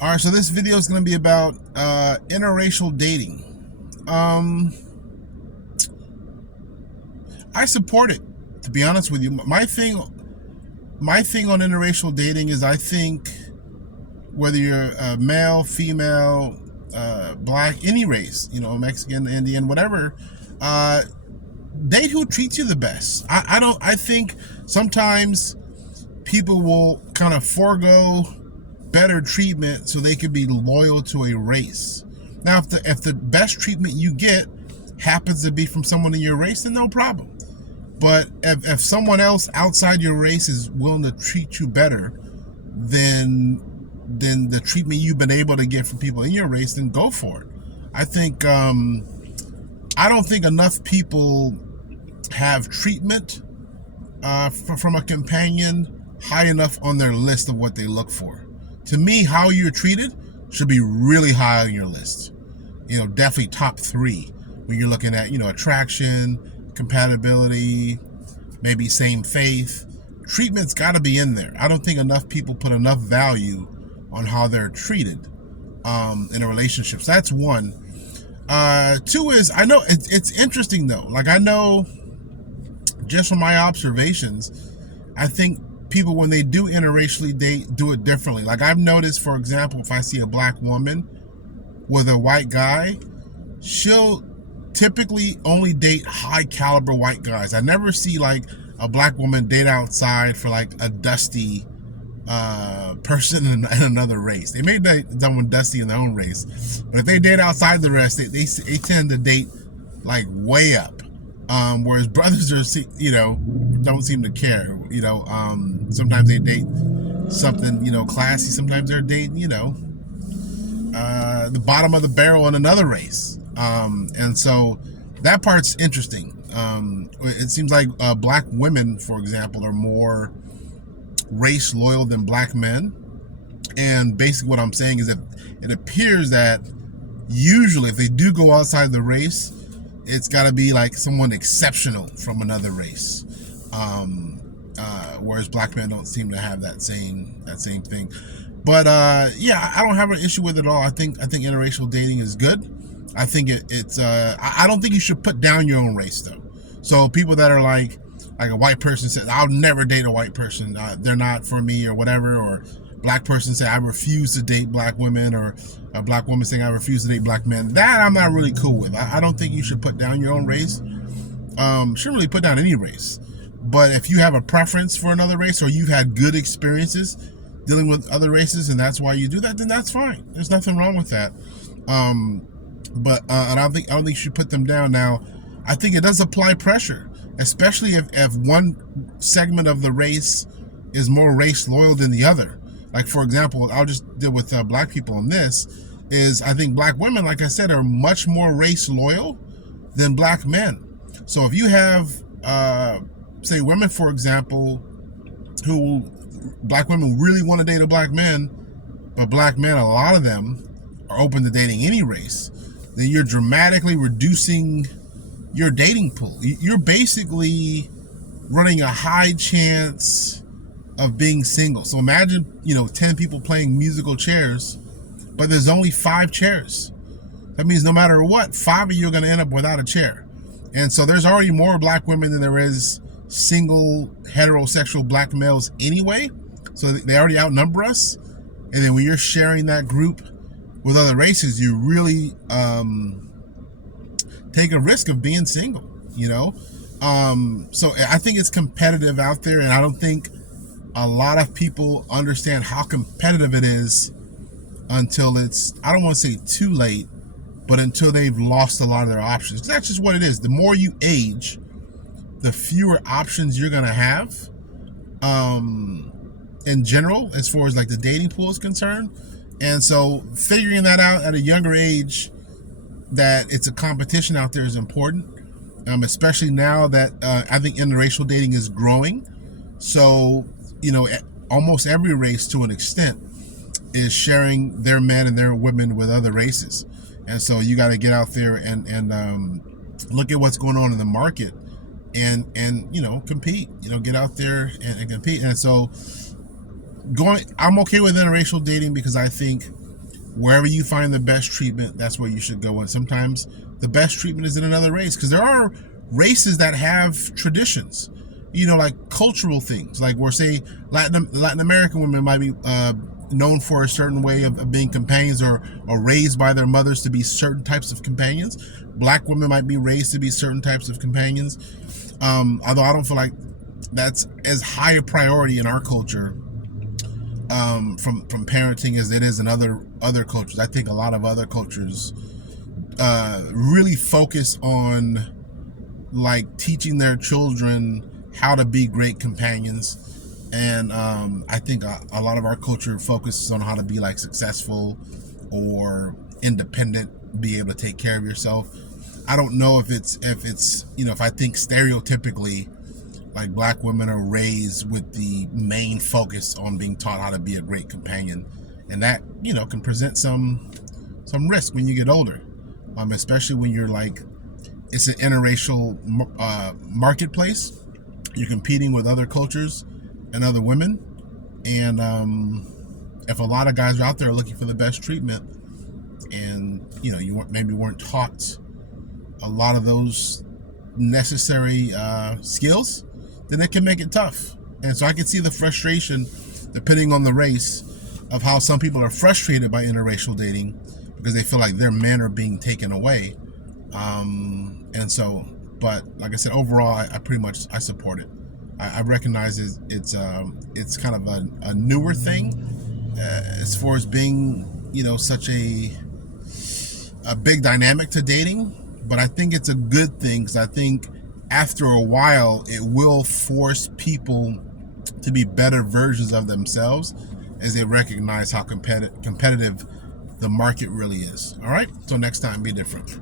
All right, so this video is going to be about interracial dating. Um, I support it, to be honest with you. My thing on interracial dating is I think whether you're male, female, black, any race, Mexican, Indian, whatever, uh, date who treats you the best. I think sometimes people will kind of forego better treatment so they could be loyal to a race. Now, if the best treatment you get happens to be from someone in your race, then no problem. But if someone else outside your race is willing to treat you better than the treatment you've been able to get from people in your race, then go for it. I think I don't think enough people have treatment from a companion high enough on their list of what they look for. To me, how you're treated should be really high on your list. Definitely top 3 when you're looking at, attraction, compatibility, maybe same faith. Treatment's got to be in there. I don't think enough people put enough value on how they're treated in a relationship. So that's one. 2 is, I know it's interesting though. Like, I know just from my observations, I think people, when they do interracially date, do it differently. Like, I've noticed, for example, if I see a black woman with a white guy, she'll typically only date high caliber white guys. I never see like a black woman date outside for like a dusty person in another race. They may date someone dusty in their own race, but if they date outside the race, they tend to date like way up. Whereas brothers are, don't seem to care. Sometimes they date something, classy. Sometimes they're dating, the bottom of the barrel in another race. And so that part's interesting. It seems like black women, for example, are more race loyal than black men. And basically what I'm saying is that it appears that usually if they do go outside the race, it's got to be like someone exceptional from another race. Whereas black men don't seem to have that same thing. But yeah, I don't have an issue with it at all. I think interracial dating is good. I think it's I don't think you should put down your own race though. So people that are like a white person says, I'll never date a white person, they're not for me or whatever, or black person say I refuse to date black women, or a black woman saying I refuse to date black men, that I'm not really cool with. I don't think you should put down your own race. Shouldn't really put down any race. But if you have a preference for another race, or you've had good experiences dealing with other races and that's why you do that, then that's fine. There's nothing wrong with that. But I don't think you should put them down. Now, I think it does apply pressure, especially if one segment of the race is more race loyal than the other. Like, for example, I'll just deal with black people on this, is I think black women, like I said, are much more race loyal than black men. So if you have, say, women, for example, black women really want to date a black man, but black men, a lot of them, are open to dating any race, then you're dramatically reducing your dating pool. You're basically running a high chance of being single. So imagine, 10 people playing musical chairs, but there's only 5 chairs. That means no matter what, 5 of you are going to end up without a chair. And so there's already more black women than there is single heterosexual black males anyway. So they already outnumber us. And then when you're sharing that group with other races, you really take a risk of being single, So I think it's competitive out there, and I don't think a lot of people understand how competitive it is until it's, I don't want to say too late, but until they've lost a lot of their options. That's just what it is. The more you age, the fewer options you're going to have in general, as far as like the dating pool is concerned. And so figuring that out at a younger age, that it's a competition out there, is important, especially now that I think interracial dating is growing. So, almost every race to an extent is sharing their men and their women with other races. And so you got to get out there and look at what's going on in the market and compete, get out there and compete. And so I'm okay with interracial dating because I think Wherever you find the best treatment, that's where you should go. And sometimes the best treatment is in another race, because there are races that have traditions, like cultural things, like where, say, Latin American women might be known for a certain way of being companions, or raised by their mothers to be certain types of companions. Black women might be raised to be certain types of companions. Although I don't feel like that's as high a priority in our culture, from parenting, as it is in other cultures. I think a lot of other cultures really focus on, like, teaching their children how to be great companions. And I think a lot of our culture focuses on how to be, like, successful or independent, be able to take care of yourself. I don't know if if I think stereotypically, like, black women are raised with the main focus on being taught how to be a great companion, and that can present some risk when you get older, especially when you're, like, it's an interracial marketplace. You're competing with other cultures and other women, and if a lot of guys are out there looking for the best treatment, and you maybe weren't taught a lot of those necessary skills, then it can make it tough. And so I can see the frustration, depending on the race, of how some people are frustrated by interracial dating because they feel like their men are being taken away. And so, but like I said, overall, I pretty much I support it. I recognize it's kind of a newer thing, as far as being such a big dynamic to dating. But I think it's a good thing, because I think after a while it will force people to be better versions of themselves, as they recognize how competitive the market really is. All right, so next time, be different.